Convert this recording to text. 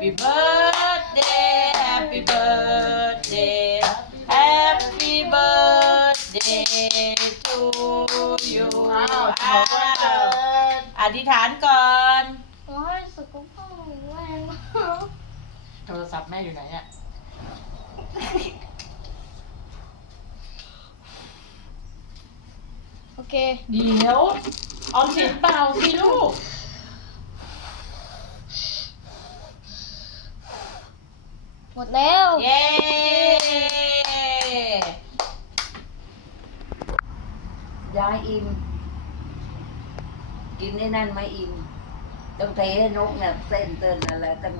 Happy birthday, happy birthday, happy birthday to you อ้าวอ้าวอธิษฐานก่อน ขอให้สุขภาพแข็งแรงนะโทรศัพท์แม่อยู่ไหนอะ โอเค เดี๋ยวออมสินเปล่าสิลูก หมดแล้ว เย้ ยายอิ่มกินไอ้นั่นไม่อิ่มต้องเทให้นกเนี่ยเส้นเต้นอะไรตั้ง